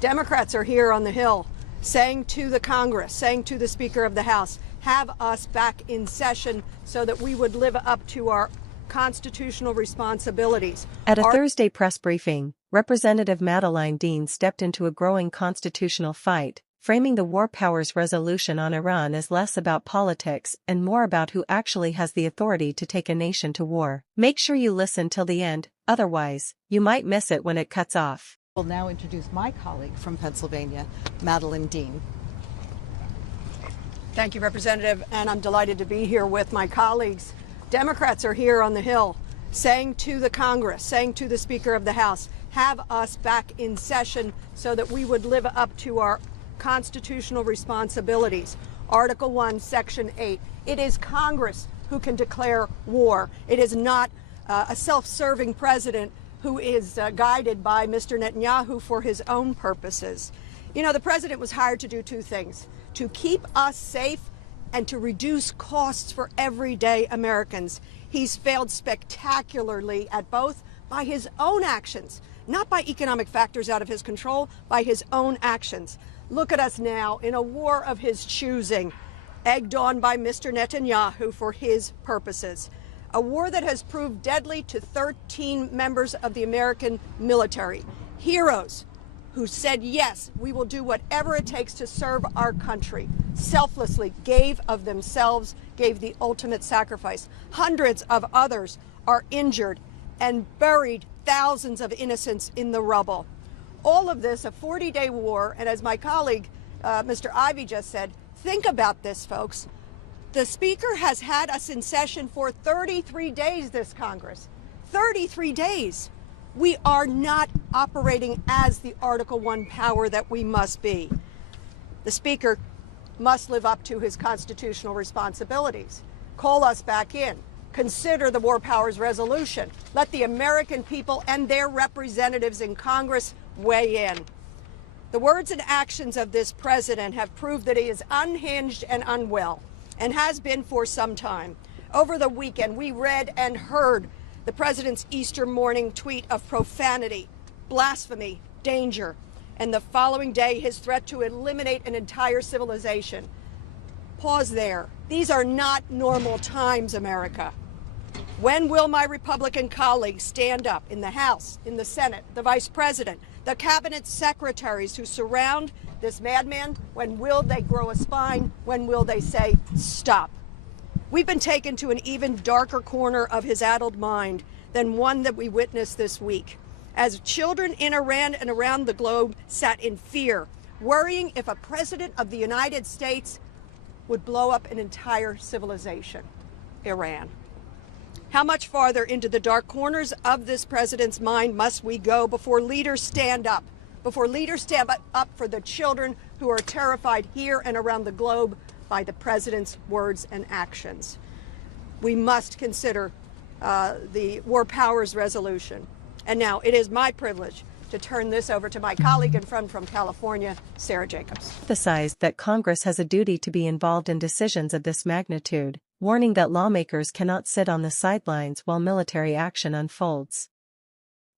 Democrats are here on the Hill saying to the Congress, saying to the Speaker of the House, have us back in session so that we would live up to our constitutional responsibilities. At a Thursday press briefing, Representative Madeleine Dean stepped into a growing constitutional fight, framing the War Powers Resolution on Iran as less about politics and more about who actually has the authority to take a nation to war. Make sure you listen till the end, otherwise, you might miss it when it cuts off. I will now introduce my colleague from Pennsylvania, Madeleine Dean. Thank you, Representative, and I'm delighted to be here with my colleagues. Democrats are here on the Hill saying to the Congress, saying to the Speaker of the House, have us back in session so that we would live up to our constitutional responsibilities. Article 1, Section 8. It is Congress who can declare war. It is not a self-serving president who is guided by Mr. Netanyahu for his own purposes. You know, the president was hired to do two things: to keep us safe and to reduce costs for everyday Americans. He's failed spectacularly at both by his own actions, not by economic factors out of his control, by his own actions. Look at us now in a war of his choosing, egged on by Mr. Netanyahu for his purposes. A war that has proved deadly to 13 members of the American military, heroes who said, yes, we will do whatever it takes to serve our country, selflessly gave of themselves, gave the ultimate sacrifice. Hundreds of others are injured and buried thousands of innocents in the rubble. All of this, a 40-day war, and as my colleague, Mr. Ivey just said, think about this, folks. The Speaker has had us in session for 33 days, this Congress. 33 days. We are not operating as the Article 1 power that we must be. The Speaker must live up to his constitutional responsibilities. Call us back in. Consider the War Powers Resolution. Let the American people and their representatives in Congress weigh in. The words and actions of this president have proved that he is unhinged and unwell, and has been for some time. Over the weekend, we read and heard the president's Easter morning tweet of profanity, blasphemy, danger, and the following day, his threat to eliminate an entire civilization. Pause there. These are not normal times, America. When will my Republican colleagues stand up in the House, in the Senate, the Vice President, the cabinet secretaries who surround this madman? When will they grow a spine? When will they say, stop? We've been taken to an even darker corner of his addled mind than one that we witnessed this week, as children in Iran and around the globe sat in fear, worrying if a president of the United States would blow up an entire civilization, Iran. How much farther into the dark corners of this president's mind must we go before leaders stand up? Before leaders stand up for the children who are terrified here and around the globe by the president's words and actions? We must consider the War Powers Resolution. And now it is my privilege to turn this over to my colleague and friend from California, Sarah Jacobs. Emphasized that Congress has a duty to be involved in decisions of this magnitude, warning that lawmakers cannot sit on the sidelines while military action unfolds.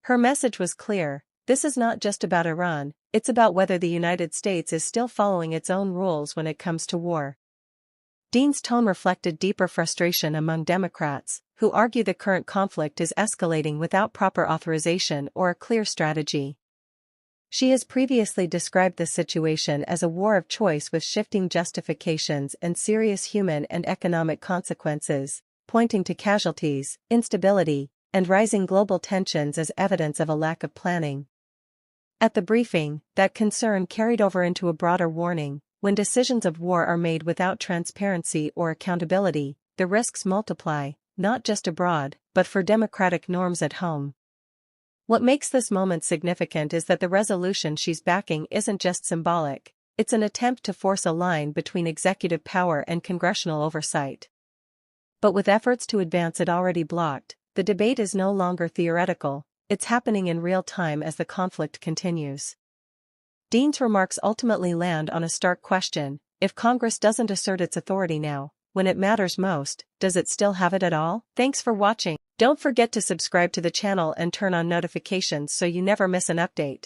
Her message was clear: this is not just about Iran, it's about whether the United States is still following its own rules when it comes to war. Dean's tone reflected deeper frustration among Democrats, who argue the current conflict is escalating without proper authorization or a clear strategy. She has previously described this situation as a war of choice with shifting justifications and serious human and economic consequences, pointing to casualties, instability, and rising global tensions as evidence of a lack of planning. At the briefing, that concern carried over into a broader warning: when decisions of war are made without transparency or accountability, the risks multiply, not just abroad, but for democratic norms at home. What makes this moment significant is that the resolution she's backing isn't just symbolic, it's an attempt to force a line between executive power and congressional oversight. But with efforts to advance it already blocked, the debate is no longer theoretical, it's happening in real time as the conflict continues. Dean's remarks ultimately land on a stark question: if Congress doesn't assert its authority now, when it matters most, does it still have it at all? Thanks for watching. Don't forget to subscribe to the channel and turn on notifications so you never miss an update.